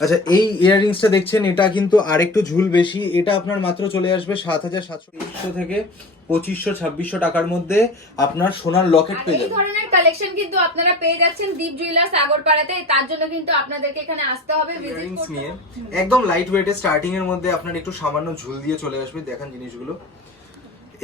আচ্ছা এই ইয়াররিংসটা দেখছেন এটা কিন্তু আরেকটু ঝুল বেশি। এটা আপনার মাত্র চলে আসবে সাত হাজার সাতশো থেকে পঁচিশশো ছাব্বিশশো টাকার মধ্যে আপনার সোনার লকেট পেয়ে যাবেন। ধরনের কালেকশন কিন্তু আপনারা পেয়ে যাচ্ছেন দীপ জুয়েলার্স আগরপাড়াতে। তার জন্য কিন্তু আপনাদেরকে এখানে আসতে হবে ভিজিট করতে একদম লাইট ওয়েটে স্টার্টিং এর মধ্যে আপনার একটু সামান্য ঝুল দিয়ে চলে আসবে। দেখান জিনিসগুলো।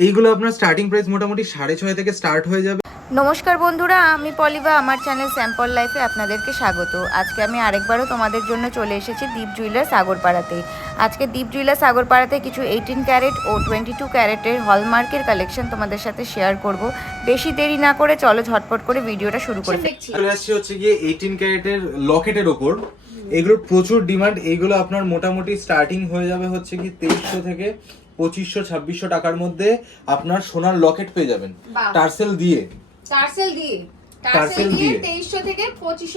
এইগুলো আপনার স্টার্টিং প্রাইস মোটামুটি সাড়ে ছয় থেকে স্টার্ট হয়ে যাবে। নমস্কার বন্ধুরা আমি পলিবা আমার চ্যানেল স্যাম্পল লাইফে আপনাদেরকে স্বাগত। আজকে আমি আরেকবারও তোমাদের জন্য চলে এসেছি দীপ জুয়েলার্স আগরপাড়াতে আজকে দীপ জুয়েলার্স আগরপাড়াতে কিছু এইটিন ক্যারেট ও টোয়েন্টি টু ক্যারেটের হলমার্কের কালেকশন তোমাদের সাথে শেয়ার করব। বেশি দেরি না করে চলো ঝটপট করে ভিডিওটা শুরু করে দেখছি। চলে আসছে হচ্ছে গিয়ে এইটিন ক্যারেটের লকেটের ওপর। এগুলোর প্রচুর ডিমান্ড এইগুলো আপনার মোটামুটি স্টার্টিং হয়ে যাবে হচ্ছে কি তেইশশো থেকে পঁচিশশো ছাব্বিশশো টাকার মধ্যে আপনার সোনার লকেট পেয়ে যাবেন। টার্সেল দিয়ে। টার্সেল দিয়ে? টার্সেল থেকে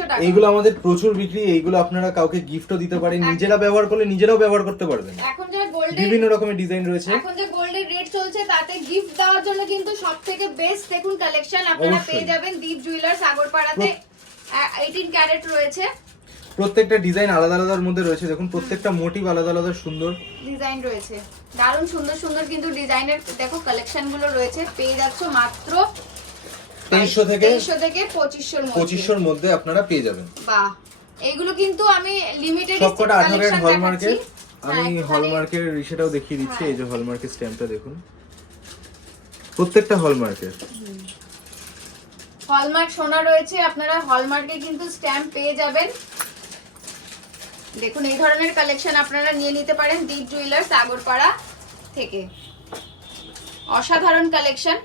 টাকা। এইগুলো আমাদের প্রচুর বিক্রি এইগুলো আপনারা কাউকে গিফটও দিতে পারেন নিজেরা ব্যবহার করলে নিজেরাও ব্যবহার করতে পারবেন। এখন যে গোল্ডের বিভিন্ন রকমের ডিজাইন রয়েছে। এখন যে গোল্ডের রেট চলছে তাতে গিফট দেওয়ার জন্য কিন্তু বেস্ট দেখুন কালেকশন আপনারা পেয়ে যাবেন দীপ জুয়েলার্স আগরপাড়াতে। এইটিন ক্যারেট রয়েছে। প্রত্যেকটা ডিজাইন আলাদা আলাদার মধ্যে রয়েছে। দেখুন প্রত্যেকটা মোটিভ আলাদা আলাদা সুন্দর। ডিজাইন রয়েছে। দারুণ সুন্দর সুন্দর কিন্তু ডিজাইনের দেখো কালেকশনগুলো রয়েছে। পেয়ে যাচ্ছ মাত্র তেইশশো থেকে তেইশশো থেকে পঁচিশশোর মধ্যে। পঁচিশশোর মধ্যে আপনারা পেয়ে যাবেন। বাহ! এইগুলো কিন্তু আমি লিমিটেড সবকটা আঠারো হলমার্কের হ্যাঁ, আমি হলমার্কের রিসেটাও দেখিয়ে দিচ্ছি এই যে হলমার্কের স্ট্যাম্পটা দেখুন। প্রত্যেকটা হলমার্কের হলমার্ক সোনা রয়েছে আপনারা হলমার্কে কিন্তু স্ট্যাম্প পেয়ে যাবেন। দেখুন, এই ধরনের কালেকশন আপনারা নিয়ে নিতে পারেন দীপ জুয়েলার্স আগরপাড়া থেকে। অসাধারণ কালেকশন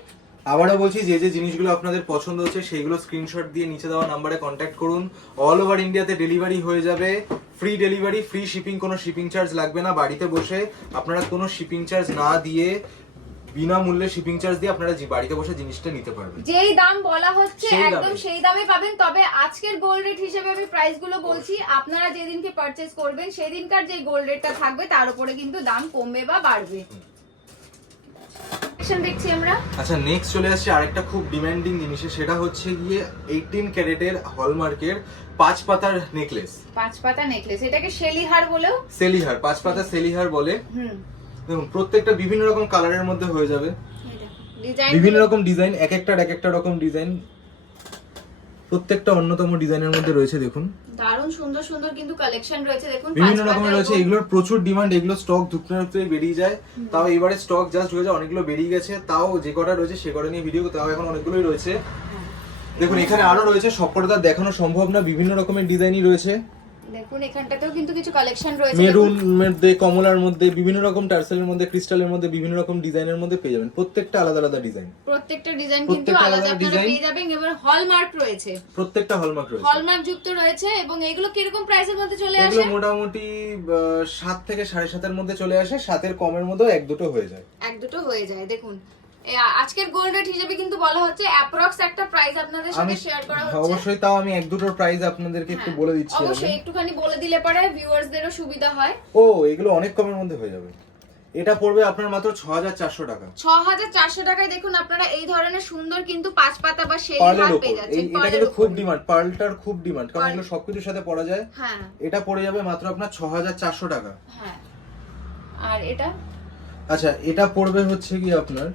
আবারও বলছি, যে যে জিনিসগুলো আপনাদের পছন্দ হচ্ছে, সেইগুলো স্ক্রিনশট দিয়ে নিচে দেওয়া নাম্বারে কন্ট্যাক্ট করুন। অল ওভার ইন্ডিয়াতে ডেলিভারি হয়ে যাবে। ফ্রি ডেলিভারি ফ্রি শিপিং কোনো শিপিং চার্জ লাগবে না বাড়িতে বসে। আপনারা কোনো শিপিং চার্জ না দিয়ে বিনামূল্যে শিপিং চার্জ দিয়ে আপনারা বাড়িতে বসে জিনিসটা নিতে পারবেন। যেই দাম বলা হচ্ছে একদম দামে। সেই দামে পাবেন। তবে আজকের গোল্ড রেট হিসেবে আমি প্রাইসগুলো বলছি। আপনারা যেদিনকে পারচেজ করবেন সেদিনকার যে গোল্ড রেটটা থাকবে তার উপরে কিন্তু দাম কমবে বা বাড়বে। দেখছি আমরা। আচ্ছা নেক্সট চলে আসছে আরেকটা খুব ডিমান্ডিং জিনিসে সেটা হচ্ছে গিয়ে এইটিন ক্যারেটের হলমার্কের পাঁচ পাতার নেকলেস পাঁচ পাতা নেকলেস এটাকে শেলিহার বলেও? সেলিহার পাঁচ পাতা সেলিহার বলে। হুম। দেখুন প্রত্যেকটা বিভিন্ন রকম কালারের মধ্যে হয়ে যাবে। বিভিন্ন রকম ডিজাইন এক একটার এক একটা রকম ডিজাইন প্রত্যেকটা অন্যতম ডিজাইনের মধ্যে রয়েছে দেখুন। দারুণ সুন্দর সুন্দর কিন্তু কালেকশন রয়েছে দেখুন বিভিন্ন রকমের রয়েছে এগুলোর প্রচুর ডিমান্ড এগুলো স্টক ধুকতে ধুকতে বেরিয়ে যায়। তাও এবারে স্টক জাস্ট হয়ে যায় অনেকগুলো বেরিয়ে গেছে তাও যে কটা রয়েছে সে কটা নিয়ে ভিডিও তাও এখন অনেকগুলোই রয়েছে। দেখুন এখানে আরও রয়েছে সবকটা দেখানো সম্ভব না বিভিন্ন রকমের ডিজাইনই রয়েছে। দেখুন এখানটাতেও কিন্তু কিছু কালেকশন রয়েছে। মেরুন মধ্যে কমলার মধ্যে বিভিন্ন রকম টার্সেলের মধ্যে ক্রিস্টালের মধ্যে বিভিন্ন রকম ডিজাইনের মধ্যে পেয়ে যাবেন। প্রত্যেকটা আলাদা আলাদা ডিজাইন। প্রত্যেকটা ডিজাইন কিন্তু আলাদা আপনারা পেয়ে যাবেন। এবার হলমার্ক রয়েছে। প্রত্যেকটা হলমার্ক রয়েছে। হলমার্ক যুক্ত রয়েছে এবং এগুলো কীরকম প্রাইসের মধ্যে চলে এগুলো মোটামুটি আহ, সাত থেকে সাড়ে সাতের মধ্যে চলে আসে। সাতের কমের মধ্যে এক দুটো হয়ে যায়। এক দুটো হয়ে যায় দেখুন। আজকের গোল্ড রেট হিসেবে কিন্তু বলা হচ্ছে অ্যাপ্রক্স একটা প্রাইস আপনাদের সাথে শেয়ার করা হচ্ছে। অবশ্যই তাও আমি এক দুটোর প্রাইস আপনাদেরকে একটু হ্যাঁ, বলে দিচ্ছি অবশ্যই একটুখানি বলে দিলে পরে ভিউয়ার্সদেরও সুবিধা হয়। ও এগুলো অনেক কমের মধ্যে হয়ে যাবে। এটা পড়বে আপনার মাত্র ছ হাজার চারশো টাকা। ছ হাজার চারশো টাকায় দেখুন আপনারা এই ধরনের সুন্দর কিন্তু পাঁচ পাতা বা পার্লের পেয়ে যাচ্ছেন এটা কিন্তু খুব ডিমান্ড পার্লটার খুব ডিমান্ড কারণ এগুলো সবকিছুর সাথে পরা যায়। হ্যাঁ। এটা পড়ে যাবে মাত্র আপনার ছ হাজার চারশো টাকা। হ্যাঁ। আর এটা? আচ্ছা এটা পড়বে হচ্ছে কি আপনার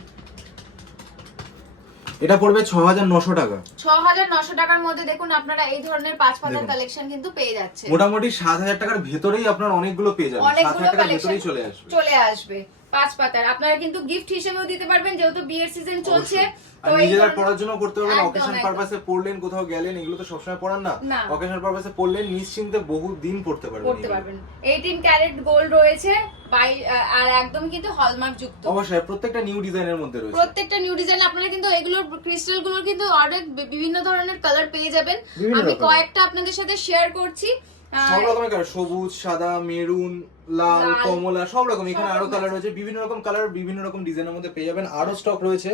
এটা পড়বে ছ হাজার নশো টাকা। ছ হাজার নশো টাকার মধ্যে দেখুন আপনারা এই ধরনের পাঁচ পাতার কালেকশন কিন্তু পেয়ে যাচ্ছে মোটামুটি সাত হাজার টাকার ভেতরেই আপনার অনেকগুলো পেয়ে যাবেন। সাত অনেকগুলো হাজার টাকার কালেকশন ভেতরেই চলে আসবে। চলে আসবে। পাঁচ পাতার। আপনারা কিন্তু গিফট হিসেবেও দিতে পারবেন যেহেতু বিয়ের সিজন চলছে। অবশ্যই। আর নিজেরা পড়ার জন্য করতে পারবেন। একদম, অকেশন পারপাসে পড়লেন কোথাও গেলেন এগুলো তো সবসময় পড়ান না। না। অকেশন পারপাসে পড়লেন নিশ্চিন্তে বহু দিন পড়তে পারবেন করতে পারবেন। এইটিন ক্যারেট গোল্ড রয়েছে বাই আর একদম কিন্তু হলমার্ক যুক্ত। অবশ্যই প্রত্যেকটা নিউ ডিজাইনের মধ্যে রয়েছে। প্রত্যেকটা নিউ ডিজাইন আপনারা কিন্তু এগুলোর ক্রিস্টালগুলোর কিন্তু অনেক বিভিন্ন ধরনের কালার পেয়ে যাবেন। আমি কয়েকটা আপনাদের সাথে শেয়ার করছি। সব রকমের কালার সবুজ সাদা মেরুন লাল কমলা সব রকম। এখানে আরও কালার রয়েছে বিভিন্ন রকম কালার বিভিন্ন রকম ডিজাইনের মধ্যে পেয়ে যাবেন। আরও স্টক রয়েছে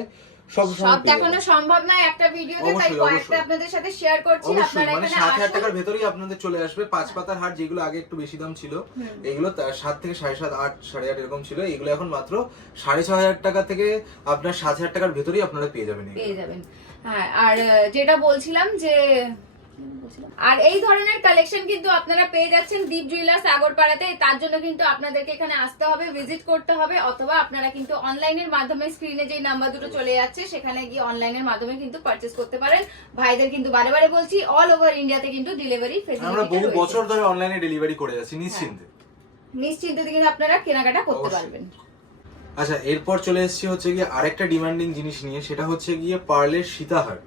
সব সব দেখানো সম্ভব নয় একটা ভিডিওতে তাই কয়েকটা আপনাদের সাথে শেয়ার করছি আপনারা মানে এখানে সাত হাজার আসুন। টাকার ভেতরেই আপনাদের চলে আসবে। পাঁচ পাতার হাট যেগুলো আগে একটু বেশি দাম ছিল এগুলো তা- সাত থেকে সাড়ে সাত আট সাড়ে আট এরকম ছিল। এগুলো এখন মাত্র সাড়ে ছ হাজার টাকা থেকে আপনার সাত হাজার টাকার ভেতরেই আপনারা পেয়ে যাবেন পেয়ে যাবেন। হ্যাঁ আর যেটা বলছিলাম যে আর এই ধরনের কালেকশন কিন্তু আপনারা পেয়ে যাচ্ছেন দীপ জুয়েলার্স আগরপাড়াতে। তার জন্য কিন্তু আপনাদেরকে এখানে আসতে হবে ভিজিট করতে হবে অথবা আপনারা কিন্তু অনলাইনের মাধ্যমে স্ক্রিনে যে নাম্বার দুটো চলে যাচ্ছে সেখানে গিয়ে অনলাইনের মাধ্যমে কিন্তু পারচেস করতে পারেন। ভাইদের কিন্তু বারে বারে বলছি অল ওভার ইন্ডিয়াতে কিন্তু ডেলিভারি আমরা বহু বছর ধরে অনলাইনে ডেলিভারি করে যাচ্ছি নিশ্চিন্তে। নিশ্চিন্তে কিন্তু আপনারা কেনাকাটা করতে পারবেন। আচ্ছা এরপর চলে এসেছি হচ্ছে গিয়ে আরেকটা ডিমান্ডিং জিনিস নিয়ে সেটা হচ্ছে গিয়ে পার্লের সীতাহার।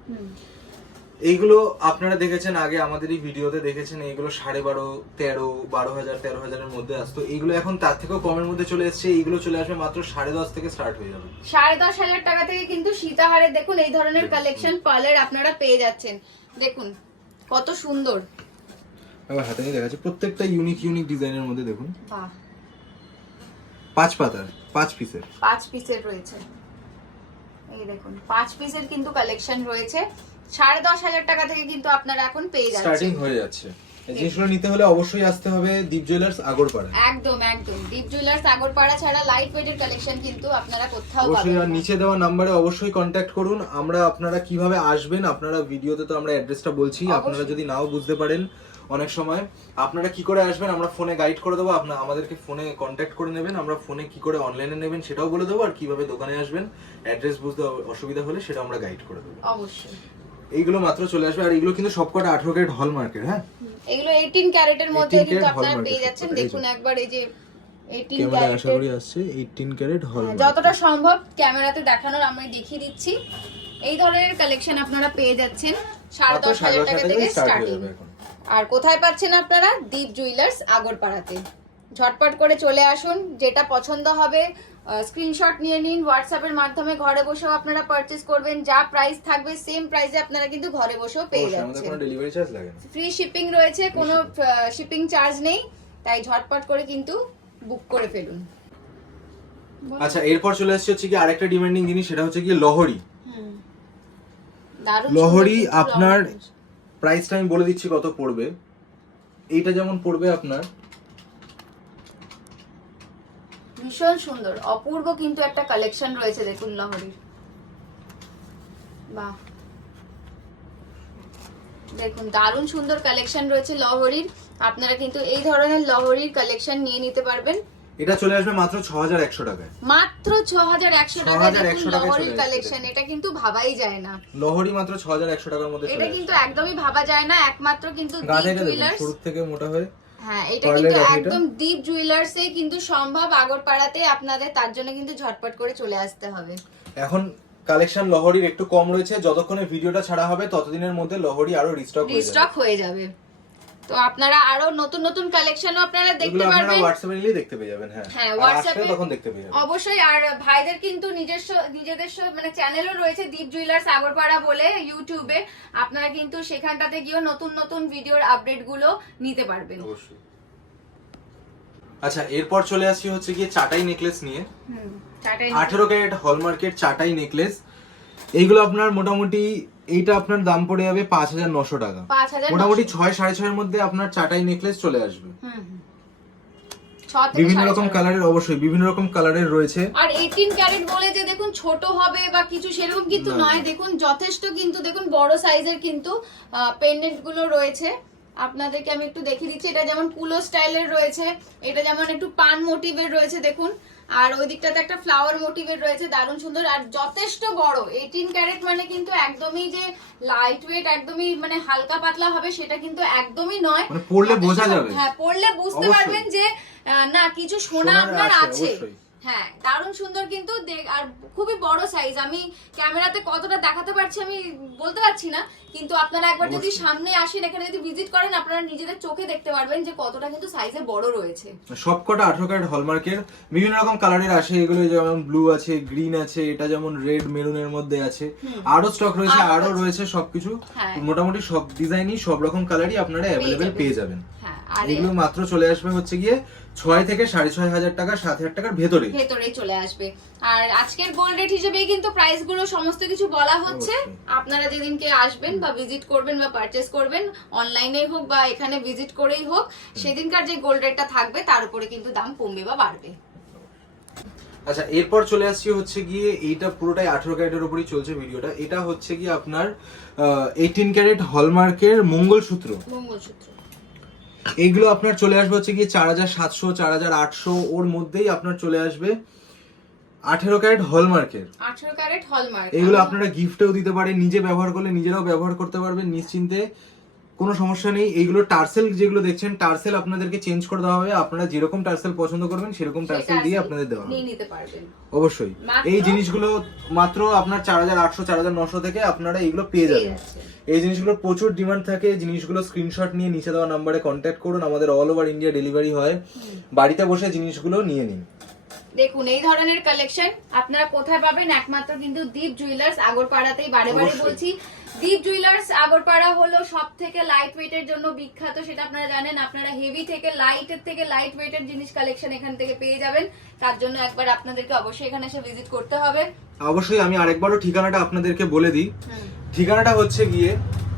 এইগুলো আপনারা দেখেছেন আগে আমাদের এই ভিডিওতে দেখেছেন এইগুলো সাড়ে বারো তেরো বারো হাজার তেরো হাজারের মধ্যে আসতো। এইগুলো এখন তার থেকেও কমের মধ্যে চলে এসেছে এইগুলো চলে আসবে মাত্র সাড়ে দশ থেকে স্টার্ট হয়ে যাবে। সাড়ে দশ হাজার টাকা থেকে কিন্তু সীতাহারের দেখুন এই ধরনের কালেকশন পার্লার আপনারা পেয়ে যাচ্ছেন। দেখুন কত সুন্দর। এবার হাতে নিয়ে দেখাচ্ছে প্রত্যেকটা ইউনিক ইউনিক ডিজাইনের মধ্যে দেখুন। পাঁচ পাতার পাঁচ পিসের পাঁচ পিসের রয়েছে। এই দেখুন পাঁচ পিসের কিন্তু কালেকশন রয়েছে। সাড়ে দশ হাজার টাকা থেকে কিন্তু আপনারা এখন পেয়ে স্টার্টিং হয়ে যাচ্ছে। জিনিসগুলো নিতে হলে অবশ্যই আসতে হবে দীপ জুয়েলার্স আগরপাড়া একদম একদম। দীপ জুয়েলার্স আগরপাড়া ছাড়া লাইট ওয়েটের কালেকশন কিন্তু আপনারা কোথাও অবশ্যই পাবেন না। নিচে দেওয়া নাম্বারে অবশ্যই কন্ট্যাক্ট করুন। আমরা আপনারা কীভাবে আসবেন আপনারা ভিডিওতে তো আমরা অ্যাড্রেসটা বলছি আপনারা যদি নাও বুঝতে পারেন অনেক সময়। আপনারা কি করে আসবেন আমরা ফোনে গাইড করে দেবো আপনার আমাদেরকে ফোনে কন্ট্যাক্ট করে নেবেন আমরা ফোনে কি করে অনলাইনে নেবেন সেটাও বলে দেবো আর কীভাবে দোকানে আসবেন অ্যাড্রেস বুঝতে অসুবিধা হলে সেটা আমরা গাইড করে দেবো। অবশ্যই। এইগুলো মাত্র চলে আসবে। আর এইগুলো কিন্তু সবকটা আঠারো ক্যারেট হল মার্কেট হ্যাঁ? এগুলো এইটিন ক্যারেটের মধ্যে কিন্তু আপনারা পেয়ে যাচ্ছেন। দেখুন একবার এই যে এইটিন ক্যামেরায় আশা করি আসছে এইটিন ক্যারেট হল যতটা সম্ভব ক্যামেরাতে দেখানোর আমি দেখিয়ে দিচ্ছি। এই ধরনের কালেকশন আপনারা পেয়ে যাচ্ছেন সাড়ে দশ হাজার টাকা থেকে স্টার্টিং আর কোথায় পাচ্ছেন আপনারা? দীপ জুয়েলার্স আগরপাড়াতে। ঝটপট করে চলে আসুন যেটা পছন্দ হবে স্ক্রিনশট নিয়ে নিন হোয়াটসঅ্যাপের মাধ্যমে ঘরে বসেও আপনারা পারচেজ করবেন। যা প্রাইস থাকবে সেম প্রাইসে আপনারা কিন্তু ঘরে বসেও পেয়ে যাচ্ছেন। কোনো ডেলিভারি চার্জ লাগে না। ফ্রি শিপিং রয়েছে কোনো শিপিং চার্জ নেই। তাই ঝটপট করে কিন্তু বুক করে ফেলুন। আচ্ছা এরপর চলে আসছে হচ্ছে কি আরেকটা ডিমান্ডিং জিনিস সেটা হচ্ছে কি লহরি। হুম। লহরি আপনার। প্রাইসটা আমি বলে দিচ্ছি কত পড়বে। এইটা যেমন পড়বে আপনার ভীষণ সুন্দর। অপূর্ব কিন্তু একটা কালেকশন রয়েছে দেখুন লহরির বাহ। দেখুন দারুণ সুন্দর কালেকশন রয়েছে লহরির। আপনারা কিন্তু এই ধরনের লহরির কালেকশন নিয়ে নিতে পারবেন। এটা চলে আসবে মাত্র ছ হাজার একশো টাকায়। মাত্র ছ হাজার একশো টাকা 6100 দেখুন টাকায় লহরির কালেকশন এটা কিন্তু ভাবাই যায় না। লহরি মাত্র ছ হাজার একশো টাকার মধ্যে এটা কিন্তু একদমই ভাবা যায় না একমাত্র কিন্তু জুয়েলার্স শুরু থেকে মোটা হয়ে। হ্যাঁ এটা কিন্তু একদম জুয়েলার্সে কিন্তু সম্ভব। আগরপাড়াতে আপনাদের তার জন্য কিন্তু ঝটপট করে চলে আসতে হবে। এখন কালেকশন লহরির একটু কম রয়েছে। যতক্ষণে ভিডিওটা ছাড়া হবে ততদিনের মধ্যে লহরি আরও রিস্টক রিস্টক হয়ে যাবে। তো আপনারা আরও নতুন নতুন কালেকশনও আপনারা দেখতে পারবেন। হোয়াটসঅ্যাপে দেখতে পেয়ে যাবেন হ্যাঁ। হ্যাঁ, হোয়াটসঅ্যাপে- তখন দেখতে পেয়ে যাবেন। অবশ্যই আর ভাইদের কিন্তু নিজস্ব নিজেদের মানে চ্যানেলও রয়েছে দীপ জুয়েলার্স আগরপাড়া বলে ইউটিউবে আপনারা কিন্তু সেখানটাতে গিয়ে নতুন নতুন ভিডিওর আপডেটগুলো নিতে পারবেন। অবশ্যই। আচ্ছা এরপর চলে আসছি হচ্ছে গিয়ে চাটাই নেকলেস নিয়ে। আঠেরো ক্যারেট হলমার্কের চাটাই নেকলেস এইগুলো আপনার মোটামুটি এইটা আপনার দাম পড়ে যাবে পাঁচ হাজার নশো টাকা। মোটামুটি ছয় সাড়ে ছয়ের মধ্যে আপনার চাটাই নেকলেস চলে আসবে। বিভিন্ন রকম কালারের অবশ্যই বিভিন্ন রকম কালারের রয়েছে। আর এইটিন ক্যারেট বলে যে দেখুন ছোট হবে বা কিছু সেরকম কিন্তু নয় দেখুন যথেষ্ট কিন্তু দেখুন বড় সাইজের কিন্তু পেন্ডেন্টগুলো রয়েছে। আপনাদেরকে আমি একটু দেখিয়ে দিচ্ছি এটা যেমন পুলো স্টাইলের রয়েছে এটা যেমন একটু পান মোটিভের রয়েছে দেখুন। আর ওই দিকটাতে একটা ফ্লাওয়ার মোটিভের রয়েছে দারুণ সুন্দর আর যথেষ্ট বড় এইটিন ক্যারেট মানে কিন্তু একদমই যে লাইট ওয়েট একদমই মানে হালকা পাতলা হবে সেটা কিন্তু একদমই নয় পড়লে পরলে বোঝা যাবে। হ্যাঁ পড়লে বুঝতে পারবেন যে না কিছু সোনা আপনার আছে। হ্যাঁ দারুণ সুন্দর কিন্তু দেখ আর খুবই বড় সাইজ আমি ক্যামেরাতে কতটা দেখাতে পারছি আমি বলতে পারছি না কিন্তু আপনারা একবার যদি সামনে আসেন এখানে যদি ভিজিট করেন আপনারা নিজেদের চোখে দেখতে পারবেন যে কতটা কিন্তু সাইজে বড় রয়েছে। সবকটা আঠেরো ক্যারেট হলমার্কের বিভিন্ন রকম কালারের আসে এগুলো যেমন ব্লু আছে গ্রিন আছে এটা যেমন রেড মেরুনের মধ্যে আছে। আরও স্টক রয়েছে আরও রয়েছে। সবকিছু। হ্যাঁ। মোটামুটি সব ডিজাইনই সব রকম কালারই আপনারা অ্যাভেলেবেল পেয়ে যাবেন। এগুলো মাত্র চলে আসবে হচ্ছে গিয়ে ছয় থেকে সাড়ে ছয় হাজার টাকা সাত হাজার টাকার ভেতরে। ভেতরেই চলে আসবে। আর আজকের গোল্ড রেট হিসেবেই কিন্তু প্রাইসগুলো সমস্ত কিছু বলা হচ্ছে। আপনারা যেদিনকে আসবেন বা ভিজিট করবেন বা পারচেস করবেন অনলাইনে হোক বা এখানে ভিজিট করেই হোক সেদিনকার যে গোল্ড রেটটা থাকবে তার উপরে কিন্তু দাম কমবে বা বাড়বে। আচ্ছা এরপর চলে আসছি হচ্ছে গিয়ে এইটা পুরোটাই আঠেরো ক্যারেটের উপরই চলছে ভিডিওটা। এটা হচ্ছে গিয়ে আপনার এইটিন ক্যারেট হলমার্কের মঙ্গলসূত্র। মঙ্গলসূত্র। এইগুলো আপনার চলে আসবে হচ্ছে গিয়ে চার হাজার সাতশো চার হাজার আটশো ওর মধ্যেই আপনার চলে আসবে আঠেরো ক্যারেট হলমার্কের আঠেরো ক্যারেট হলমার্ক এগুলো আপনারা গিফটেও দিতে পারেন নিজে ব্যবহার করলে নিজেরাও ব্যবহার করতে পারবেন নিশ্চিন্তে। কোনো সমস্যা নেই। এইগুলো টার্সেল যেগুলো দেখছেন টার্সেল আপনাদেরকে চেঞ্জ করে দেওয়া হবে। আপনারা যেরকম টার্সেল পছন্দ করবেন সেরকম টার্সেল দিয়ে আপনাদের দেওয়া হবে। নিতে পারবেন। অবশ্যই। এই জিনিসগুলো মাত্র আপনার চার হাজার আটশো চার হাজার নশো থেকে আপনারা এইগুলো পেয়ে পেয়ে যাবেন। এই জিনিসগুলোর প্রচুর ডিমান্ড থাকে। জিনিসগুলো স্ক্রিনশট নিয়ে নিচে দেওয়া নাম্বারে কন্ট্যাক্ট করুন। আমাদের অল ওভার ইন্ডিয়া ডেলিভারি হয়। বাড়িতে বসে জিনিসগুলো নিয়ে নিন। দেখুন এই ধরনের কালেকশন আপনারা কোথায় পাবেন? একমাত্র কিন্তু দীপ জুয়েলার্স আগরপাড়াতেই বারে বারে বলছি। দীপ জুয়েলার্স আগরপাড়া হলো সব থেকে লাইট ওয়েটের জন্য বিখ্যাত সেটা আপনারা জানেন। আপনারা হেভি থেকে লাইটের থেকে লাইট ওয়েটের জিনিস কালেকশন এখান থেকে পেয়ে যাবেন। তার জন্য একবার আপনাদেরকে অবশ্যই এখানে এসে ভিজিট করতে হবে। অবশ্যই আমি আরেকবারও ঠিকানাটা আপনাদেরকে বলে দিই। ঠিকানাটা হচ্ছে গিয়ে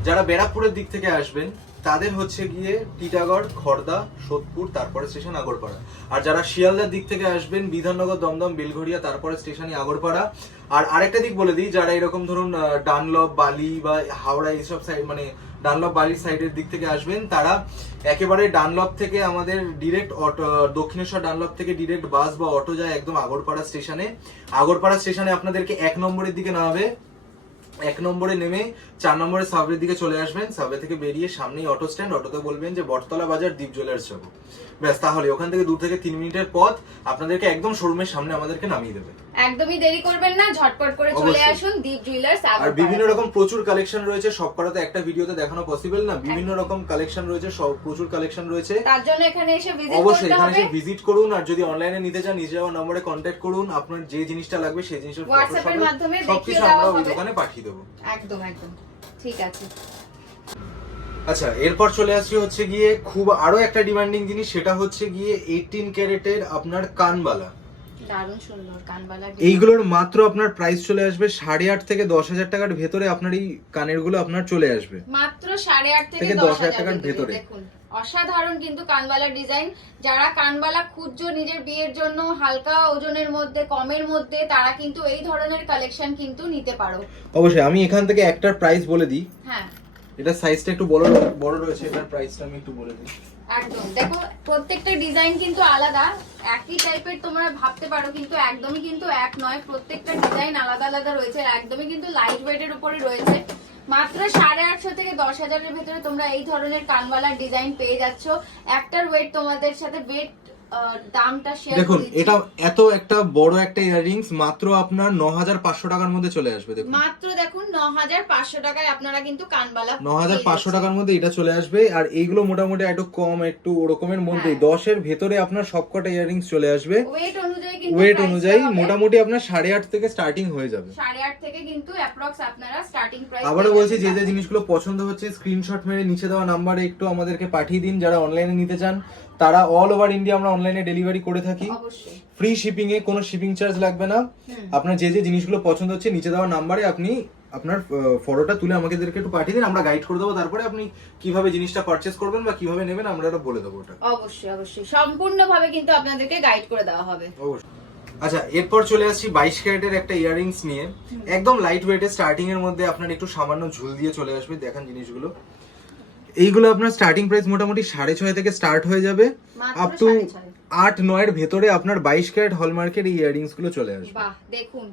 যারা ব্যারাকপুরের দিক থেকে আসবেন তাদের হচ্ছে গিয়ে টিটাগড় খড়দা সোদপুর তারপরে স্টেশন আগরপাড়া। আর যারা শিয়ালদার দিক থেকে আসবেন বিধাননগর দমদম বেলঘড়িয়া তারপরে স্টেশনই আগরপাড়া। আর আরেকটা দিক বলে দিই, যারা এরকম ধরুন ডানলপ, বালি বা হাওড়া এইসব সাইড মানে ডানলপ, বালির সাইডের দিক থেকে আসবেন, তারা একেবারে ডানলপ থেকে আমাদের ডিরেক্ট অটো দক্ষিণেশ্বর ডানলপ থেকে ডিরেক্ট বাস বা অটো যায় একদম আগরপাড়া স্টেশনে আগরপাড়া স্টেশনে আপনাদেরকে এক নম্বরের দিকে নামাবে। এক নম্বরে নেমে চার নম্বরে সাবওয়ের দিকে চলে আসবেন। সাবওয়ে থেকে বেরিয়ে সামনেই অটো স্ট্যান্ড অটোতে বলবেন যে, বটতলা বাজার দ্বীপ জুয়েলার্স যাব। ব্যাস, তাহলে ওখান থেকে দু থেকে তিন মিনিটের পথ আপনাদেরকে একদম শোরুমের সামনে আমাদেরকে নামিয়ে দেবে। একদমই দেরি করবেন না ঝটপট করে চলে আসুন দীপ জুয়েলার্স আর বিভিন্ন রকম প্রচুর কালেকশন রয়েছে সব করাতে একটা ভিডিওতে দেখানো পসিবল না? বিভিন্ন রকম কালেকশন রয়েছে সব প্রচুর কালেকশন রয়েছে। তার জন্য এখানে এসে ভিজিট অবশ্যই এখানে এসে ভিজিট করুন আর যদি অনলাইনে নিতে চান নিচে যাওয়া নম্বরে কন্ট্যাক্ট করুন আপনার যে জিনিসটা লাগবে সেই জিনিসের ফটো WhatsApp এর মাধ্যমে দেখিয়ে সবকিছু দেওয়া আমরা ওই হবে। দোকানে পাঠিয়ে দেবো। একদম একদম। ঠিক আছে। আচ্ছা এরপর চলে আসছি হচ্ছে গিয়ে খুব আরও একটা ডিমান্ডিং জিনিস সেটা হচ্ছে গিয়ে এইটিন ক্যারেটের আপনার কানবালা। দারুণ সুন্দর কানবালা এইগুলোর মাত্র আপনার প্রাইস চলে আসবে সাড়ে আট থেকে দশ হাজার টাকার ভেতরে আপনার এই কানেরগুলো আপনার চলে আসবে। মাত্র সাড়ে আট থেকে দশ হাজার টাকার ভেতরে। অসাধারণ কিন্তু কানবালা ডিজাইন যারা কানবালা খুঁজছো নিজের বিয়ের জন্য হালকা ওজনের মধ্যে কমের মধ্যে তারা কিন্তু এই ধরনের কালেকশন কিন্তু নিতে পারো। অবশ্যই আমি এখান থেকে একটার প্রাইস বলে দিই। হ্যাঁ। এটা সাইজটা একটু বড় বড় রয়েছে এটার প্রাইসটা আমি একটু বলে দিই। একদম। দেখো, প্রত্যেকটা ডিজাইন কিন্তু আলাদা। একই টাইপের তোমরা ভাবতে পারো, কিন্তু একদমই কিন্তু এক নয়। প্রত্যেকটা ডিজাইন আলাদা আলাদা রয়েছে একদমই কিন্তু লাইট ওয়েটের উপরে রয়েছে। মাত্র সাড়ে আটশো থেকে দশ হাজারের ভেতরে তোমরা এই ধরনের কানওয়ালার ডিজাইন পেয়ে যাচ্ছ। একটার ওয়েট তোমাদের সাথে ওয়েট দামটা শেয়ার দেখুন এটা এত একটা বড় একটা ইয়াররিংস মাত্র আপনার ন হাজার পাঁচশো টাকার মধ্যে চলে আসবে দেখুন। মাত্র দেখুন ন হাজার পাঁচশো টাকায় আপনারা কিন্তু কানবালা ন হাজার পাঁচশো টাকার মধ্যে এটা চলে আসবে আর এইগুলো মোটামুটি একটু কম একটু ওরকমের মধ্যে হ্যাঁ। দশের ভেতরে আপনার সবকটা ইয়াররিংস চলে আসবে। ওয়েট অনুযায়ী কিন্তু ওয়েট অনুযায়ী মোটামুটি আপনার সাড়ে আট থেকে স্টার্টিং হয়ে যাবে। সাড়ে আট থেকে কিন্তু অ্যাপ্রক্স আপনারা স্টার্টিং প্রাইস আবারও বলছি যে যে জিনিসগুলো পছন্দ হচ্ছে স্ক্রিনশট মেরে নিচে দেওয়া নাম্বারে একটু আমাদেরকে পাঠিয়ে দিন যারা অনলাইনে নিতে চান। তারা অল ওভার ইন্ডিয়া আমরা অনলাইনে ডেলিভারি করে থাকি। ফ্রি শিপিং এ কোনো শিপিং চার্জ লাগবে না। আপনার যে যে জিনিসগুলো পছন্দ হচ্ছে নিচে দেওয়া নাম্বারে আপনি আপনার ফটোটা তুলে আমাদেরকে একটু পাঠিয়ে দিন। আমরা গাইড করে দেবো। তারপরে আপনি কীভাবে জিনিসটা পারচেস করবেন বা কীভাবে নেবেন আমরা এটা বলে দেবো ওটা। অবশ্যই অবশ্যই। সম্পূর্ণভাবে কিন্তু আপনাদেরকে গাইড করে দেওয়া হবে। অবশ্যই। আচ্ছা এরপর চলে আসছি বাইশ ক্যারেটের একটা ইয়াররিংস নিয়ে। একদম লাইট ওয়েটের স্টার্টিং এর মধ্যে আপনার একটু সামান্য ঝুল দিয়ে চলে আসবে। দেখান জিনিসগুলো। এইগুলো আপনার স্টার্টিং প্রাইস মোটামুটি সাড়ে ছয় থেকে স্টার্ট হয়ে যাবে। আপ টু আট নয়ের ভেতরে আপনার বাইশ ক্যারেট হলমার্কের এই ইয়াররিংসগুলো চলে আসবে। দেখুন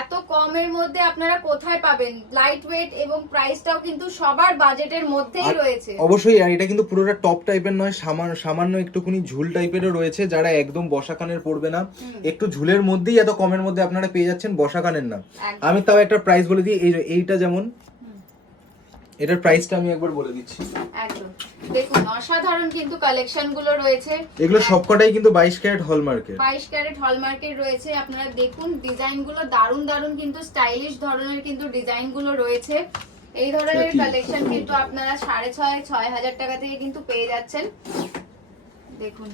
এত কমের মধ্যে আপনারা কোথায় পাবেন? লাইট ওয়েট এবং প্রাইসটাও কিন্তু সবার বাজেটের মধ্যেই রয়েছে। অবশ্যই আর এটা কিন্তু পুরোটা টপ টাইপের নয় সামান্য সামান্য একটুখানি ঝুল টাইপেরও রয়েছে যারা একদম বসা কানের পড়বে না। একটু ঝুলের মধ্যেই এত কমের মধ্যে আপনারা পেয়ে যাচ্ছেন বসা কানের না আমি তাও একটা প্রাইস বলে দিই এই এইটা যেমন এটার প্রাইসটা আমি একবার বলে দিচ্ছি। একদম। দেখুন অসাধারণ কিন্তু কালেকশনগুলো রয়েছে। এগুলো সবকটাই কিন্তু বাইশ ক্যারেট হলমার্কের বাইশ ক্যারেট হলমার্কের রয়েছে। আপনারা দেখুন ডিজাইনগুলো দারুণ দারুণ কিন্তু স্টাইলিশ ধরনের কিন্তু ডিজাইনগুলো রয়েছে। এই ধরনের কালেকশন কিন্তু আপনারা সাড়ে ছয় ছয় হাজার টাকা থেকে কিন্তু পেয়ে যাচ্ছেন। দেখুন।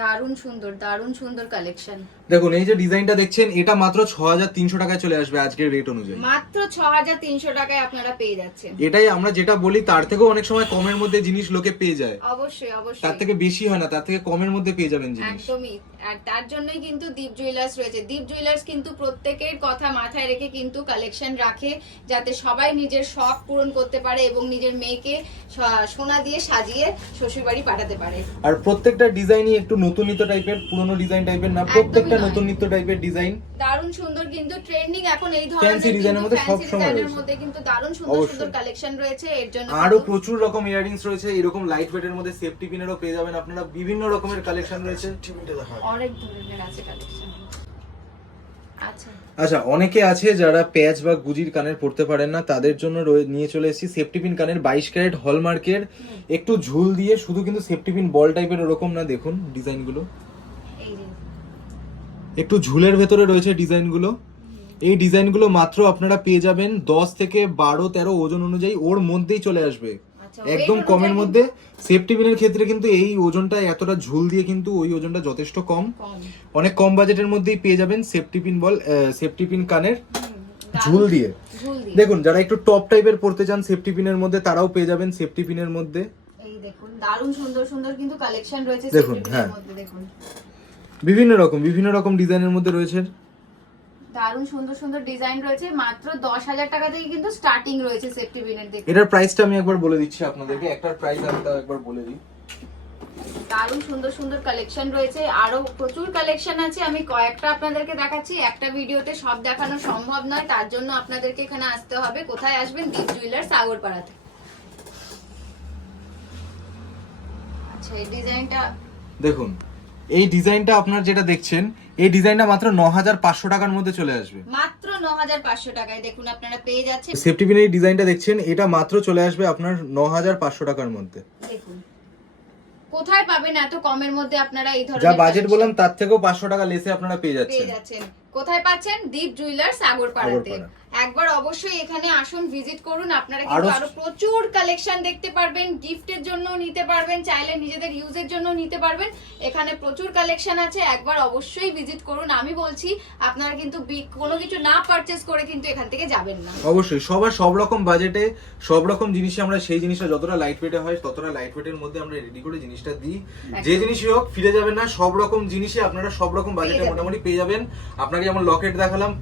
দারুণ সুন্দর দারুণ সুন্দর কালেকশন দেখুন এই যে ডিজাইনটা দেখছেন এটা মাত্র ছ হাজার তিনশো টাকায় চলে আসবে আজকের রেট অনুযায়ী। মাত্র ছ হাজার তিনশো টাকায় আপনারা পেয়ে যাচ্ছেন। এটাই আমরা যেটা বলি তার থেকেও অনেক সময় কমের মধ্যে জিনিস লোকে পেয়ে যায়। অবশ্যই অবশ্যই। তার থেকে বেশি হয় না তার থেকে কমের মধ্যে পেয়ে যাবেন জিনিস। একদমই। আর তার জন্যই কিন্তু দীপ জুয়েলার্স রয়েছে। দীপ জুয়েলার্স কিন্তু প্রত্যেকের কথা মাথায় রেখে কিন্তু কালেকশন রাখে যাতে সবাই নিজের শখ পূরণ করতে পারে এবং নিজের মেয়েকে সোনা দিয়ে সাজিয়ে শ্বশুরবাড়ি পাঠাতে পারে। আর প্রত্যেকটা ডিজাইনই একটু নতুনিত টাইপের পুরনো ডিজাইন টাইপের না প্রত্যেকটা নয়। নতুনিত টাইপের ডিজাইন। দারুণ সুন্দর কিন্তু ট্রেন্ডিং এখন এই ধরনের এর কিন্তু মধ্যে design এর রয়েছে। মধ্যে কিন্তু দারুণ সুন্দর সুন্দর কালেকশন রয়েছে এর জন্য আরও প্রচুর রকম ইয়াররিংস রয়েছে এরকম লাইট ওয়েটের মধ্যে সেফটি পিনেরও পেয়ে যাবেন আপনারা। বিভিন্ন রকমের কালেকশন রয়েছে। অনেক ধরনের আছে কালেকশন আচ্ছা। আচ্ছা অনেকে আছে যারা প্যাচ বা গুজির কানের পড়তে পারেন না তাদের জন্য নিয়ে চলে এসেছি সেফটি পিন কানের বাইশ ক্যারেট হলমার্কের একটু ঝুল দিয়ে শুধু কিন্তু সেফটি পিন বল টাইপের ওরকম না দেখুন ডিজাইনগুলো একটু ঝুলের ভেতরে রয়েছে ডিজাইনগুলো। এই ডিজাইনগুলো মাত্র আপনারা পেয়ে যাবেন দশ থেকে বারো তেরো ওজন অনুযায়ী ওর মধ্যেই চলে আসবে। আচ্ছা, একদম কমের মধ্যে। সেফটি পিনের ক্ষেত্রে কিন্তু এই ওজনটা এতটা ঝুল দিয়ে কিন্তু ওই ওজনটা যথেষ্ট কম। অনেক কম বাজেটের মধ্যেই পেয়ে যাবেন safety pin ball safety pin কানের। ঝুল দিয়ে। দেখুন যারা একটু টপ টাইপের পড়তে চান সেফটি পিনের মধ্যে তারাও পেয়ে যাবেন সেফটি পিনের মধ্যে। দেখুন দারুণ সুন্দর সুন্দর কিন্তু কালেকশন রয়েছে দেখুন, হ্যাঁ। দেখুন। বিভিন্ন রকম বিভিন্ন রকম ডিজাইনের মধ্যে রয়েছে। দারুণ সুন্দর সুন্দর ডিজাইন রয়েছে মাত্র দশ হাজার টাকা থেকে কিন্তু স্টার্টিং রয়েছে সেফটি পিনের দেখুন এটার প্রাইসটা আমি একবার বলে দিচ্ছি আপনাদেরকে একটার প্রাইস আমি তাও একবার বলে দিই। দারুণ সুন্দর সুন্দর কালেকশন রয়েছে আরও প্রচুর কালেকশন আছে আমি কয়েকটা আপনাদেরকে দেখাচ্ছি একটা ভিডিওতে সব দেখানো সম্ভব নয় তার জন্য আপনাদেরকে এখানে আসতে হবে। কোথায় আসবেন? দীপ জুয়েলার্স সাগরপাড়াতে। আচ্ছা এই ডিজাইনটা দেখুন এই ডিজাইনটা আপনার যেটা দেখছেন এই ডিজাইনটা মাত্র ন হাজার পাঁচশো টাকার মধ্যে চলে আসবে। মাত্র ন হাজার পাঁচশো টাকায় দেখুন আপনারা পেয়ে যাচ্ছেন। সেফটি পিনের এই ডিজাইনটা দেখছেন এটা মাত্র চলে আসবে আপনার ন হাজার পাঁচশো টাকার মধ্যে। দেখুন। কোথায় পাবেন এত কমের মধ্যে আপনারা এই ধরনের যা বাজেট বললাম তার থেকেও পাঁচশো টাকা লেসে আপনারা পেয়ে যাচ্ছেন। পেয়ে যাচ্ছেন। কোথায় পাচ্ছেন? দীপ জুয়েলার্স সাগরপাড়া। একবার অবশ্যই এখানে আসুন ভিজিট করুন। আপনারা কিন্তু আরো- প্রচুর কালেকশন দেখতে পারবেন গিফটের জন্য নিতে পারবেন চাইলে নিজেদের ইউজের জন্য নিতে পারবেন। এখানে প্রচুর কালেকশন আছে একবার অবশ্যই ভিজিট করুন। আমি বলছি আপনারা কিন্তু কোনো কিছু না পারচেজ করে কিন্তু এখান থেকে যাবেন না। অবশ্যই সবার সব রকম বাজেটে সব রকম জিনিসে আমরা সেই জিনিসটা যতটা লাইট ওয়েটে হয় ততটা লাইট ওয়েটের মধ্যে আমরা রেডি করে জিনিসটা দিই। যে জিনিসই হোক ফিরে যাবেন না সব রকম জিনিসে আপনারা সব রকম বাজেটে মোটামুটি পেয়ে যাবেন। আপনাকে যেমন লকেট দেখালাম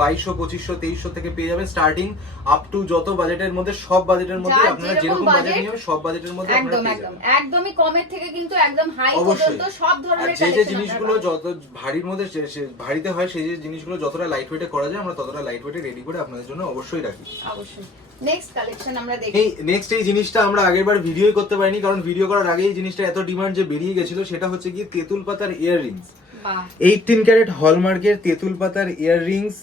বাইশশো পঁচিশশো তেইশশো থেকে পেয়ে যাবেন স্টার্টিং আপ টু যত বাজেটের মধ্যে সব বাজেটের মধ্যে আপনারা যেরকম বাজেট নিয়ে সব বাজেটের মধ্যে একদম একদম। একদমই কমের থেকে কিন্তু একদম হাই পর্যন্ত সব ধরনের যে যে জিনিসগুলো যত ভারীর মধ্যে ভারীতে হয় সেই যে জিনিসগুলো যতটা লাইট ওয়েটে করা যায় আমরা ততটা লাইট ওয়েটে রেডি করে আপনাদের জন্য অবশ্যই রাখি। অবশ্যই। নেক্সট কালেকশন আমরা দেখি। এই নেক্সট এই জিনিসটা আমরা আগের বার ভিডিও করতে পারিনি কারণ ভিডিও করার আগে এই জিনিসটা এত ডিমান্ড যে বেরিয়ে গেছিল সেটা হচ্ছে কি তেঁতুল পাতার ইয়াররিংস এইটিন ক্যারেট হলমার্কের তেঁতুল পাতার ইয়াররিংস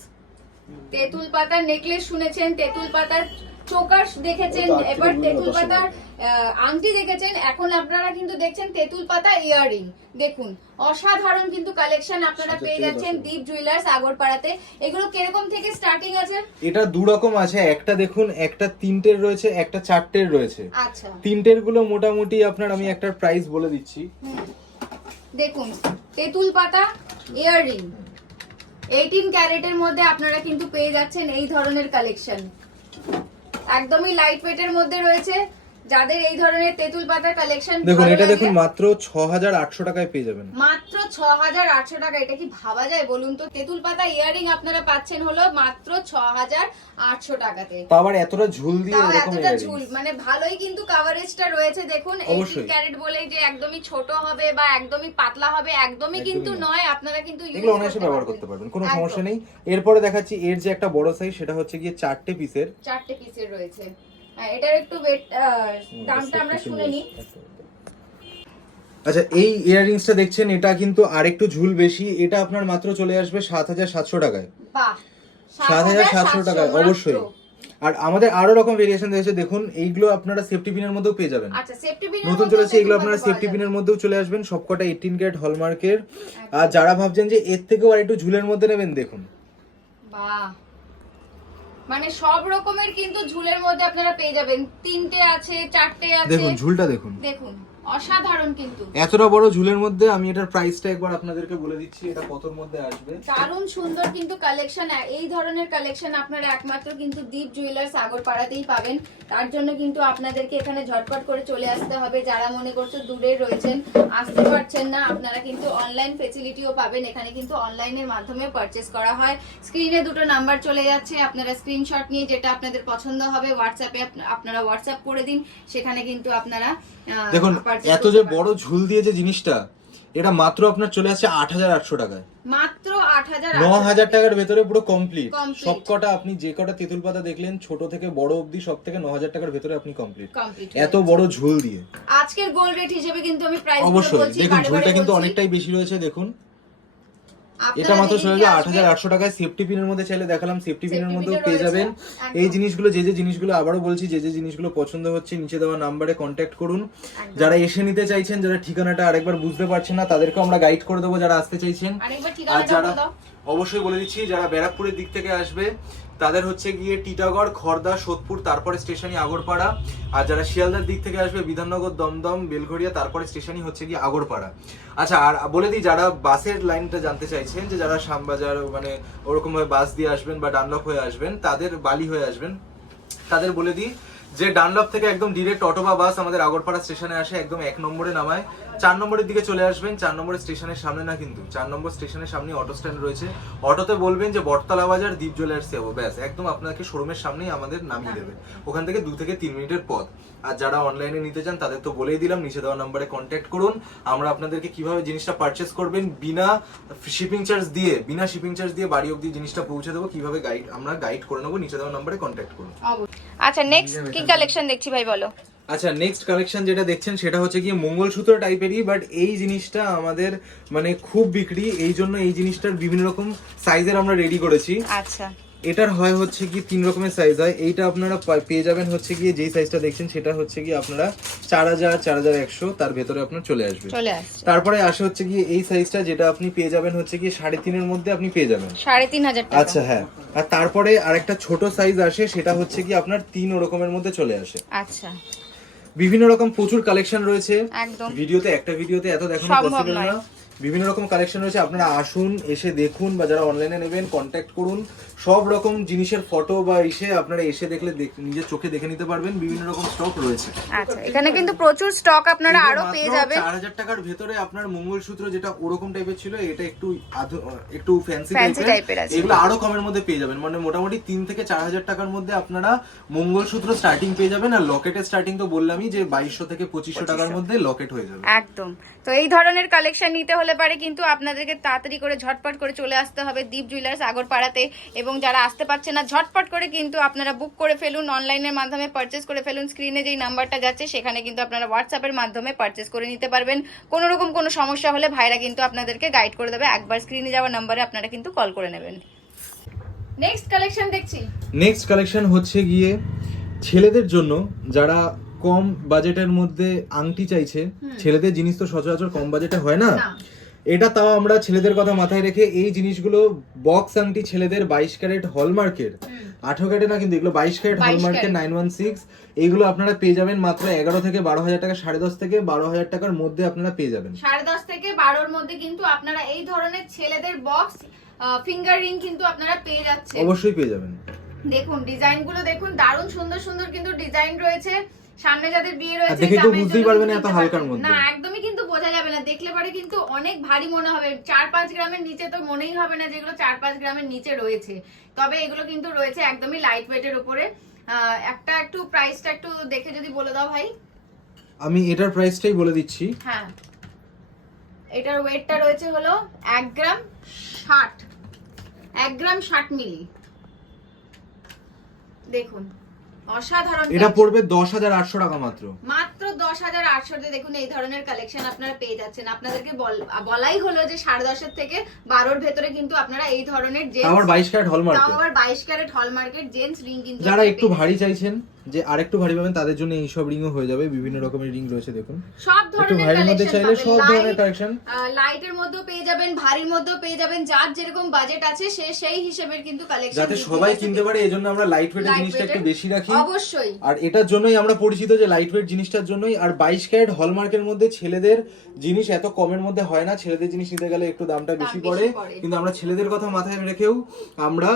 তেঁতুল পাতার নেকলেস শুনেছেন তেঁতুল পাতার চোকার দেখেছেন এবার তেঁতুল পাতার আংটি দেখেছেন এখন আপনারা কিন্তু দেখছেন তেঁতুল পাতা ইয়াররিং দেখুন অসাধারণ কিন্তু কালেকশন আপনারা পেয়ে যাচ্ছেন দীপ জুয়েলার্স আগরপাড়াতে। এগুলো কীরকম থেকে স্টার্টিং আছে? এটা দু রকম আছে একটা দেখুন একটা তিনটের রয়েছে একটা চারটের রয়েছে। আচ্ছা। তিনটেরগুলো মোটামুটি আপনার আমি একটা প্রাইস বলে দিচ্ছি। দেখুন, তেঁতুল পাতা ইয়াররিং এইটিন ক্যারেটের মধ্যে আপনারা কিন্তু পেয়ে যাচ্ছেন এই ধরনের কালেকশন একদমই লাইট ওয়েটের মধ্যে রয়েছে। যাদের এই ধরনের তেঁতুল পাতার কালেকশন দেখুন এটা দেখুন মাত্র ছ হাজার আটশো টাকায় পেয়ে যাবেন। মাত্র ছ হাজার আটশো টাকা এটা কি ভাবা যায় বলুন তো? তেঁতুল পাতা ইয়ারিং আপনারা পাচ্ছেন হলো মাত্র ছ হাজার আটশো টাকাতে। আবার এতটা ঝুল দিয়ে তাও এরকম এতটা ঝুল মানে ভালোই কিন্তু কাভারেজটা রয়েছে দেখুন এইটিন অবশ্যই। ক্যারেট বলে যে একদমই ছোট হবে বা একদমই পাতলা হবে একদমই কিন্তু একদমই নয় আপনারা কিন্তু use এগুলো অনায়াসে ব্যবহার করতে পারবেন কোনো সমস্যা নেই। এরপরে দেখাচ্ছি এর যে একটা বড় সাইজ সেটা হচ্ছে গিয়ে চারটে পিসের চারটে পিসের রয়েছে। এটার একটু দামটা আমরা শুনে নিই। আচ্ছা এই ইয়াররিংসটা দেখছেন এটা কিন্তু আরেকটু ঝুল বেশি। এটা আপনার মাত্র চলে আসবে সাত হাজার সাতশো টাকায়। সাত হাজার সাতশো টাকায় অবশ্যই। আর আমাদের আরও রকম ভেরিয়েশন রয়েছে দেখুন এইগুলো আপনারা সেফটি পিনের মধ্যেও পেয়ে যাবেন। আচ্ছা নতুন চলেছে এগুলো আপনারা সেফটি পিনের মধ্যেও চলে আসবেন সবকটা এইটিন ক্যারেট হলমার্কের আর যারা ভাবছেন যে এর থেকেও আর একটু ঝুলের মধ্যে নেবেন দেখুন। বাহ। মানে সব রকমের কিন্তু ঝুলের মধ্যে আপনারা পেয়ে যাবেন। তিনটে আছে চারটে আছে। দেখুন ঝুলটা দেখুন। দেখুন। অসাধারণ কিন্তু। এতটা বড় ঝুলের মধ্যে আমি এটার প্রাইসটা একবার আপনাদেরকে বলে দিচ্ছি এটা কতর মধ্যে আসবে। দারুণ সুন্দর কিন্তু কালেকশন এই ধরনের কালেকশন আপনারা একমাত্র কিন্তু দীপ জুয়েলার্স আগরপাড়াতেই পাবেন। তার জন্য কিন্তু আপনাদেরকে এখানে ঝটপট করে চলে আসতে হবে। যারা মনে করছ দূরে রয়েছেন আসতে পারছেন না আপনারা কিন্তু অনলাইন ফেসিলিটিও পাবেন। এখানে কিন্তু অনলাইনের মাধ্যমে পারচেস করা হয়। স্ক্রিনে দুটো নাম্বার চলে যাচ্ছে আপনারা স্ক্রিনশট নিয়ে যেটা আপনাদের পছন্দ হবে হোয়াটসঅ্যাপে আপনারা হোয়াটসঅ্যাপ করে দিন। সেখানে কিন্তু আপনারা দেখুন এত যে বড় ঝুল দিয়ে যে জিনিসটা এটা মাত্র আপনার চলে আসছে আট হাজার আটশো টাকায়। মাত্র আট হাজার ন হাজার টাকার ভেতরে পুরো কমপ্লিট. সব কটা আপনি যে কটা তেঁতুল পাতা দেখলেন ছোট থেকে বড় অবধি সব থেকে ন হাজার টাকার ভেতরে আপনি কমপ্লিট এত বড় ঝুল দিয়ে। আজকের গোল্ড রেট হিসেবে কিন্তু আমি প্রাইস অবশ্যই। দেখুন ঝুলটা কিন্তু অনেকটাই বেশি রয়েছে দেখুন। এটা মাত্র চলে আট হাজার আটশো টাকায় সেফটি পিনের মধ্যে চাইলে দেখালাম সেফটি পিনের মধ্যেও পেয়ে যাবেন। এই জিনিসগুলো যে যে জিনিসগুলো আবারও বলছি যে যে জিনিসগুলো পছন্দ হচ্ছে নিচে দেওয়া নাম্বারে কন্ট্যাক্ট করুন। যারা এসে নিতে চাইছেন যারা ঠিকানাটা আরেকবার বুঝতে পারছেন না তাদেরকে আমরা গাইড করে দেবো যারা আসতে চাইছেন। আর যারা অবশ্যই বলে দিচ্ছি যারা ব্যারাকপুরের দিক থেকে আসবে তাদের হচ্ছে গিয়ে টিটাগড় খড়দা সোদপুর, তারপরে স্টেশনই আগরপাড়া। আর যারা শিয়ালদার দিক থেকে আসবে, বিধাননগর, দমদম বেলঘরিয়া তারপরে স্টেশনই হচ্ছে গিয়ে আগরপাড়া। আচ্ছা আর বলে দিই, যারা বাসের লাইনটা জানতে চাইছেন, যে যারা শ্যামবাজার মানে ওরকম ভাবে বাস দিয়ে আসবেন বা ডানলপ হয়ে আসবেন, তাদের বালি হয়ে আসবেন, তাদের বলে দিই যে ডানলপ থেকে একদম ডিরেক্ট অটো বা বাস আমাদের আগরপাড়া স্টেশনে আসে, একদম এক নম্বরে নামায়। চার নম্বরের দিকে চলে আসবেন চার নম্বরের স্টেশনের সামনে না কিন্তু চার নম্বর স্টেশনের সামনে অটো স্ট্যান্ড রয়েছে। অটোতে বলবেন যে বটতলা বাজার দ্বীপ জুয়েলার্স যাব ব্যাস। একদম আপনাকে শোরুমের সামনেই আমাদের নামিয়ে দেবে। ওখান থেকে দু থেকে তিন মিনিটের পথ। আর যারা অনলাইনে নিতে চান তাদের তো বলেই দিলাম নিচে দেওয়া নাম্বারে কন্ট্যাক্ট করুন। আমরা আপনাদেরকে কীভাবে জিনিসটা পারচেস করবেন বিনা শিপিং চার্জ দিয়ে বিনা শিপিং চার্জ দিয়ে বাড়ি অবধি জিনিসটা পৌঁছে দেবো কীভাবে গাইড আমরা গাইড করে নেব নিচে দেওয়া নাম্বারে কন্ট্যাক্ট করুন। আচ্ছা নেক্সট কি কালেকশন দেখছি ভাই বলো। আচ্ছা নেক্সট কালেকশন যেটা দেখছেন সেটা হচ্ছে গিয়ে মঙ্গলসূত্র টাইপেরই বাট এই জিনিসটা আমাদের মানে খুব বিক্রি। এই জন্য এই জিনিসটার বিভিন্ন রকম সাইজের আমরা রেডি করেছি। আচ্ছা। এটার হয় হচ্ছে কি তিন রকমের সাইজ হয়। এইটা আপনারা পেয়ে যাবেন হচ্ছে গিয়ে যেই সাইজটা দেখছেন সেটা হচ্ছে গিয়ে আপনারা চার হাজার চার হাজার একশো তার ভেতরে আপনার চলে আসবে। তারপরে আসে হচ্ছে গিয়ে এই সাইজটা যেটা আপনি পেয়ে যাবেন হচ্ছে গিয়ে সাড়ে তিনের মধ্যে আপনি পেয়ে যাবেন। সাড়ে তিন হাজার টাকা। আচ্ছা হ্যাঁ। আর তারপরে আরেকটা ছোট সাইজ আসে সেটা হচ্ছে কি আপনার তিন রকমের মধ্যে চলে আসে। আচ্ছা। বিভিন্ন রকম প্রচুর কালেকশন রয়েছে। একদম। ভিডিওতে একটা ভিডিওতে এত দেখানো পসিবল না। বিভিন্ন রকম কালেকশন রয়েছে। আপনারা আসুন এসে দেখুন বা যারা অনলাইনে নেবেন কন্ট্যাক্ট করুন। সব রকম জিনিসের ফটো বা এসে আপনারা এসে দেখলে নিজের চোখে দেখে নিতে পারবেন। বিভিন্ন রকম স্টক রয়েছে। আচ্ছা এখানে কিন্তু প্রচুর স্টক আপনারা আরও পেয়ে যাবেন। চার হাজার টাকার ভেতরে আপনার মঙ্গলসূত্র যেটা ওরকম টাইপের ছিল এটা একটু একটু ফ্যান্সি টাইপের আছে। এগুলো আরও কমের মধ্যে পেয়ে যাবেন। মানে মোটামুটি তিন থেকে চার হাজার টাকার মধ্যে আপনারা মঙ্গলসূত্র স্টার্টিং পেয়ে যাবেন। আর লকেটের স্টার্টিং তো বললামই যে বাইশশো থেকে পঁচিশশো টাকার মধ্যে লকেট হয়ে যাবে। একদম। তো এই ধরনের কালেকশন নিতে হলে পারে কিন্তু আপনাদেরকে তাড়াতাড়ি করে ঝটপট করে চলে আসতে হবে দীপ জুয়েলার্স আগরপাড়াতে। এবং যারা আসতে পারছে না ঝটপট করে কিন্তু আপনারা বুক করে ফেলুন অনলাইনের মাধ্যমে পারচেস করে ফেলুন। স্ক্রিনে যেই নাম্বারটা যাচ্ছে সেখানে কিন্তু আপনারা হোয়াটসঅ্যাপের মাধ্যমে পারচেস করে নিতে পারবেন। কোনো রকম কোনো সমস্যা হলে ভাইরা কিন্তু আপনাদেরকে গাইড করে দেবে। একবার স্ক্রিনে যাওয়া নাম্বারে আপনারা কিন্তু কল করে নেবেন। নেক্সট কালেকশন দেখছি। নেক্সট কালেকশন হচ্ছে গিয়ে ছেলেদের জন্য যারা কম বাজেটের মধ্যে আংটি চাইছে ছেলেদের জিনিস তো সচরাচর কম বাজেটে হয় না। এটা তাও আমরা ছেলেদের কথা মাথায় রেখে এই জিনিসগুলো বক্স আংটি ছেলেদের বাইশ ক্যারেট হলমার্কের আঠারো ক্যারেট না কিন্তু এগুলো বাইশ ক্যারেট 22 হলমার্কের নাইন ওয়ান সিক্স এইগুলো আপনারা পেয়ে যাবেন মাত্র এগারো থেকে বারো হাজার টাকা সাড়ে দশ থেকে বারো হাজার টাকার মধ্যে আপনারা পেয়ে যাবেন। সাড়ে দশ থেকে বারোর মধ্যে কিন্তু আপনারা এই ধরনের ছেলেদের বক্স ফিঙ্গার রিং কিন্তু আপনারা পেয়ে যাচ্ছেন। অবশ্যই পেয়ে যাবেন। দেখুন ডিজাইনগুলো দেখুন দারুণ সুন্দর সুন্দর কিন্তু ডিজাইন রয়েছে। সামনে যাদের বিয়ে রয়েছে দেখে কেউ বুঝতেই পারবে না এত হালকার মধ্যে। না একদমই কিন্তু বোঝা যাবে না। দেখলে পরে কিন্তু অনেক ভারী মনে হবে। চার পাঁচ গ্রামের নিচে তো মনেই হবে না যেগুলো চার পাঁচ গ্রামের নিচে রয়েছে। তবে এগুলো কিন্তু রয়েছে একদমই লাইট ওয়েটের উপরে। একটা একটু প্রাইসটা একটু দেখে যদি বলে দাও ভাই। আমি এটার প্রাইসটাই বলে দিচ্ছি। হ্যাঁ। এটার ওয়েটটা রয়েছে হলো এক গ্রাম ষাট। এক গ্রাম ষাট মিলি। দেখুন। অসাধারণ এটা পড়বে দশ হাজার আটশো টাকা মাত্র। মাত্র দশ হাজার আটশোতে দেখুন এই ধরনের কালেকশন আপনারা পেয়ে যাচ্ছেন। আপনাদেরকে বল- বলাই হলো যে সাড়ে দশের থেকে বারোর ভেতরে কিন্তু আপনারা এই ধরনের তাও আবার জেন্টস বাইশ ক্যারেট হলমার্কের আবার বাইশ ক্যারেট হলমার্কের জেন্টস রিং কিন্তু যারা একটু ভারী চাইছেন যে আরেকটু ভারী পাবেন তাদের জন্য এই সব রিংও হয়ে যাবে বিভিন্ন রকমের রিং রয়েছে দেখুন। সব ধরনের ভারীর মধ্যে চাইলে সব ধরনের কালেকশন লাইটের মধ্যেও পেয়ে যাবেন ভারীর মধ্যেও পেয়ে যাবেন যার যেরকম বাজেট আছে সে সেই হিসেবের কিন্তু কালেকশন যাতে সবাই কিনতে পারে এই জন্য আমরা লাইট ওয়েটের জিনিসটা একটু বেশি রাখি। অবশ্যই। আর এটার জন্যই আমরা পরিচিত যে লাইট ওয়েট জিনিসটার জন্যই। আর বাইশ ক্যারেট হলমার্কের মধ্যে ছেলেদের জিনিস এত কমের মধ্যে হয় না ছেলেদের জিনিস নিতে গেলে একটু দামটা বেশি পড়ে। কিন্তু আমরা ছেলেদের কথা মাথায় রেখেও আমরা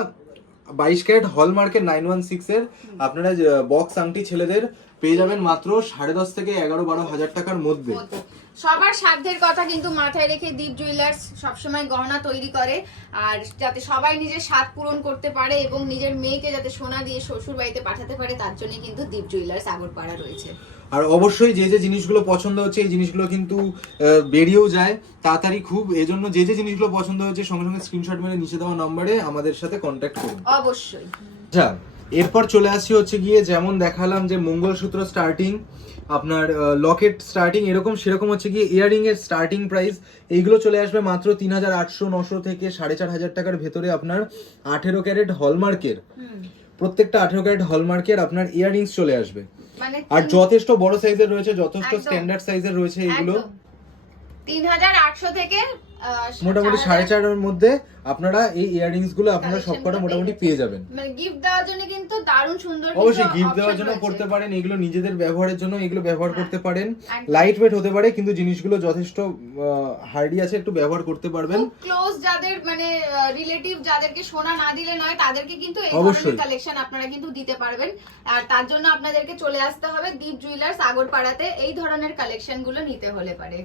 বাইশ ক্যারেট হলমার্কের নাইন ওয়ান সিক্স এর আপনারা বক্স আংটি ছেলেদের পেয়ে যাবেন মাত্র সাড়ে দশ থেকে এগারো বারো হাজার টাকার মধ্যে। মধ্যে। সবার সাধ্যের কথা কিন্তু মাথায় রেখে দীপ জুয়েলার্স সবসময় গহনা তৈরি করে আর যাতে সবাই নিজের স্বাদ পূরণ করতে পারে এবং নিজের মেয়েকে যাতে সোনা দিয়ে শ্বশুর বাড়িতে পাঠাতে পারে তার জন্য কিন্তু দীপ জুয়েলার্স আগরপাড়া রয়েছে। আর অবশ্যই যে যে জিনিসগুলো পছন্দ হচ্ছে এই জিনিসগুলো কিন্তু বেরিয়েও যায়। তাড়াতাড়ি খুব এজন্য যে যে জিনিসগুলো পছন্দ হচ্ছে সঙ্গে সঙ্গে স্ক্রিনশট মেরে নিচে দেওয়া নম্বরে আমাদের সাথে কন্ট্যাক্ট করুন। অবশ্যই। আচ্ছা এরপর চলে আসি হচ্ছে গিয়ে যেমন দেখালাম যে মঙ্গলসূত্র স্টার্টিং আপনার লকেট স্টার্টিং এরকম সেরকম হচ্ছে গিয়ে ইয়ারিং এর স্টার্টিং প্রাইস এইগুলো চলে আসবে মাত্র তিন হাজার আটশো নশো থেকে সাড়ে চার হাজার টাকার ভেতরে আপনার আঠেরো ক্যারেট হলমার্কের প্রত্যেকটা আঠেরো ক্যারেট হলমার্কের আপনার ইয়ারিংস চলে আসবে। আর যথেষ্ট বড় সাইজের রয়েছে যথেষ্ট স্ট্যান্ডার্ড সাইজের রয়েছে এগুলো। তিন হাজার আটশো থেকে মোটামুটি সাড়ে চারের মধ্যে আপনারা এই ইয়ারিংসগুলো আপনারা সবকটা মোটামুটি পেয়ে যাবেন। মানে গিফট দেওয়ার জন্য কিন্তু দারুণ সুন্দর অবশ্যই গিফট দেওয়ার জন্য করতে পারেন এগুলো নিজেদের ব্যবহারের জন্য এগুলো ব্যবহার হ্যাঁ, করতে পারেন। লাইট ওয়েট হতে পারে কিন্তু জিনিসগুলো যথেষ্ট হার্ডি আছে একটু ব্যবহার করতে পারবেন। ক্লোজ যাদের মানে রিলেটিভ যাদেরকে সোনা না দিলে নয় তাদেরকে কিন্তু এই অবশ্যই। ধরনের কালেকশন আপনারা কিন্তু দিতে পারবেন। আর তার জন্য আপনাদেরকে চলে আসতে হবে দীপ জুয়েলার্স আগরপাড়াতে। এই ধরনের কালেকশনগুলো নিতে হলে পারে।